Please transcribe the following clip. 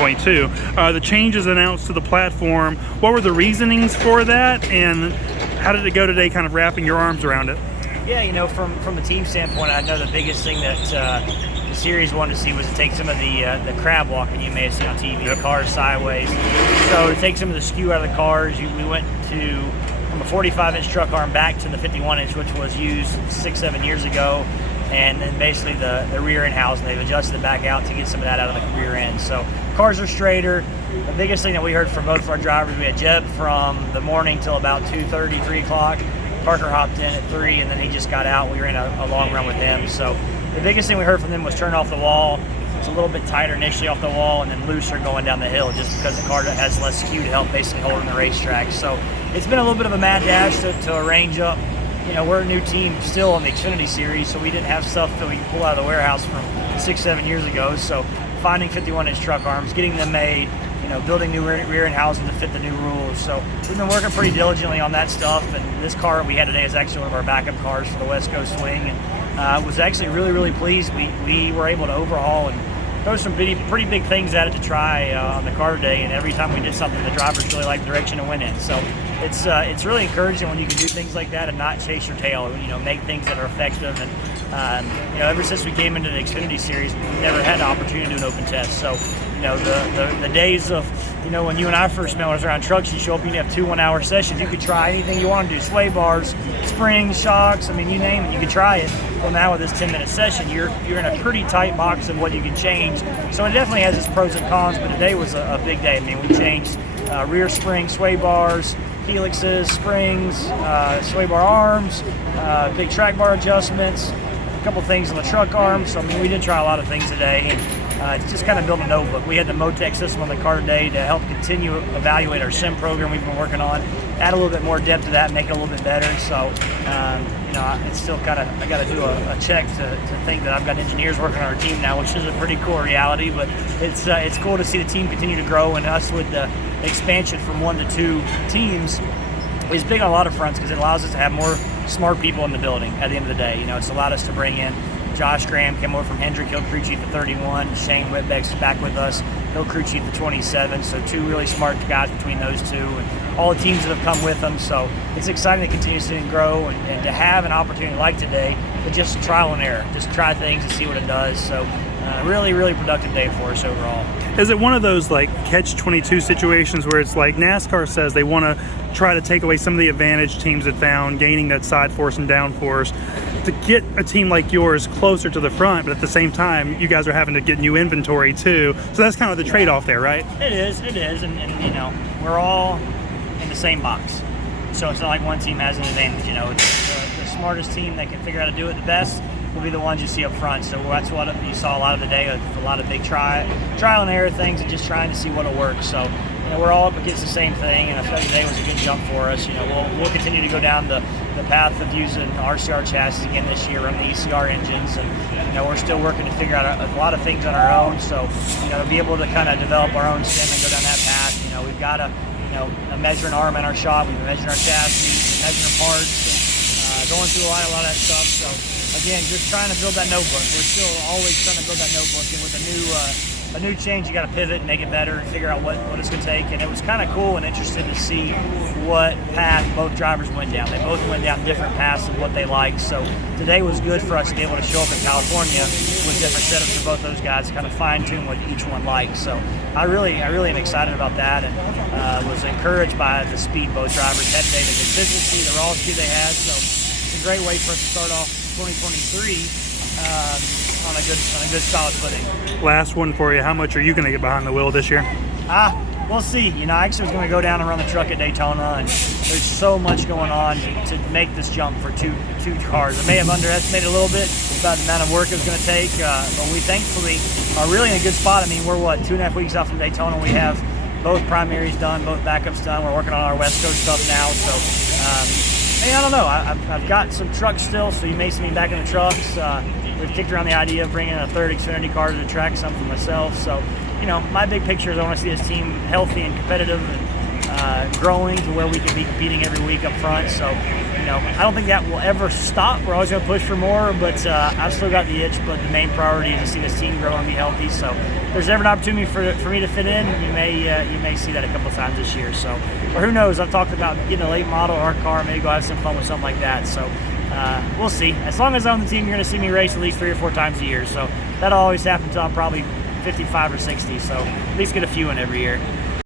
15.2. The changes announced to the platform, what were the reasonings for that, and how did it go today, kind of wrapping your arms around it? Yeah, from the team standpoint, I know the biggest thing that the series wanted to see was to take some of the crab walking you may have seen on TV, the cars sideways. So to take some of the skew out of the cars, we went from a 45-inch truck arm back to the 51-inch, which was used 6-7 years ago, and then basically the rear end housing, they've adjusted it back out to get some of that out of the rear end. So cars are straighter. The biggest thing that we heard from both of our drivers, we had Jeb from the morning till about 2:30, 3 o'clock. Parker hopped in at 3, and then he just got out. We ran a long run with him. So the biggest thing we heard from them was turn off the wall. It's a little bit tighter initially off the wall and then looser going down the hill just because the car has less skew to help basically hold in the racetrack. So it's been a little bit of a mad dash to arrange up. We're a new team still on the Xfinity Series, so we didn't have stuff that we can pull out of the warehouse from 6-7 years ago. So finding 51-inch truck arms, getting them made, building new rear end housing to fit the new rules. So we've been working pretty diligently on that stuff, and this car we had today is actually one of our backup cars for the West Coast Swing, and was actually really, really pleased. We were able to overhaul and throw some pretty big things at it to try on the car today, and every time we did something, the drivers really liked the direction it went in. So it's really encouraging when you can do things like that and not chase your tail, make things that are effective. And ever since we came into the Xfinity Series, we never had the opportunity to do an open test. So the days of when you and I first met, when I was around trucks, you show up, you have 2 1-hour sessions. You could try anything you want to do: sway bars, springs, shocks. I mean, you name it, you could try it. Well, now with this 10-minute session, you're in a pretty tight box of what you can change. So it definitely has its pros and cons. But today was a big day. I mean, we changed rear spring sway bars, helixes, springs, sway bar arms, big track bar adjustments, a couple things on the truck arms. So I mean, we did try a lot of things today. And it's just kind of building a notebook. We had the Motec system on the car today to help continue evaluate our sim program we've been working on, add a little bit more depth to that, make it a little bit better. So, it's still I got to do a check to think that I've got engineers working on our team now, which is a pretty cool reality. But it's cool to see the team continue to grow, and us with the expansion from 1 to 2 teams is big on a lot of fronts because it allows us to have more smart people in the building at the end of the day. It's allowed us to bring in Josh Graham, came over from Hendrick. He'll crew chief at 31. Shane Whitbeck's back with us. He'll crew chief at 27. So 2 really smart guys between those 2, and all the teams that have come with them. So it's exciting to continue to see and grow, and to have an opportunity like today to just trial and error, just try things and see what it does. So really, really productive day for us overall. Is it one of those catch-22 situations where it's like NASCAR says they want to try to take away some of the advantage teams had found, gaining that side force and down force, to get a team like yours closer to the front, but at the same time, you guys are having to get new inventory too. So that's kind of the trade-off there, right? It is, and we're all in the same box. So it's not like one team has an advantage. It's the smartest team that can figure out how to do it the best will be the ones you see up front. So that's what you saw a lot of the day, a lot of big trial and error things, and just trying to see what'll work. So we're all up against the same thing, and I felt today was a good jump for us. We'll continue to go down the path of using RCR chassis again this year, running the ECR engines, and we're still working to figure out a lot of things on our own. So to be able to kind of develop our own sim and go down that path, we've got a measuring arm in our shop. We've been measuring our chassis, measuring parts, going through a lot of that stuff. So again, just trying to build that notebook. We're still always trying to build that notebook, and with a new change, you got to pivot and make it better and figure out what it's going to take. And it was kind of cool and interesting to see what path both drivers went down. They both went down different paths of what they liked. So today was good for us to be able to show up in California with different setups for both those guys, kind of fine tune what each one likes. So I really am excited about that, and was encouraged by the speed both drivers had today, the consistency, the raw speed they had. So it's a great way for us to start off 2023 on a good solid footing. Last one for you. How much are you going to get behind the wheel this year? We'll see. I actually was going to go down and run the truck at Daytona, and there's so much going on to make this jump for two cars. I may have underestimated a little bit about the amount of work it was going to take, but we thankfully are really in a good spot. I mean, we're 2.5 weeks out from Daytona. We have both primaries done, both backups done. We're working on our West Coast stuff now. So, I don't know. I've got some trucks still, so you may see me back in the trucks. We've kicked around the idea of bringing a third Xfinity car to the track, some for myself. So, my big picture is I want to see this team healthy and competitive and growing to where we can be competing every week up front. So, I don't think that will ever stop. We're always going to push for more, but I've still got the itch. But the main priority is to see this team grow and be healthy. So if there's ever an opportunity for me to fit in, you may see that a couple times this year. So, or who knows? I've talked about getting a late model or a car, maybe go have some fun with something like that. So we'll see. As long as I'm on the team, you're going to see me race at least 3 or 4 times a year. So that'll always happen until I'm probably 55 or 60. So at least get a few in every year.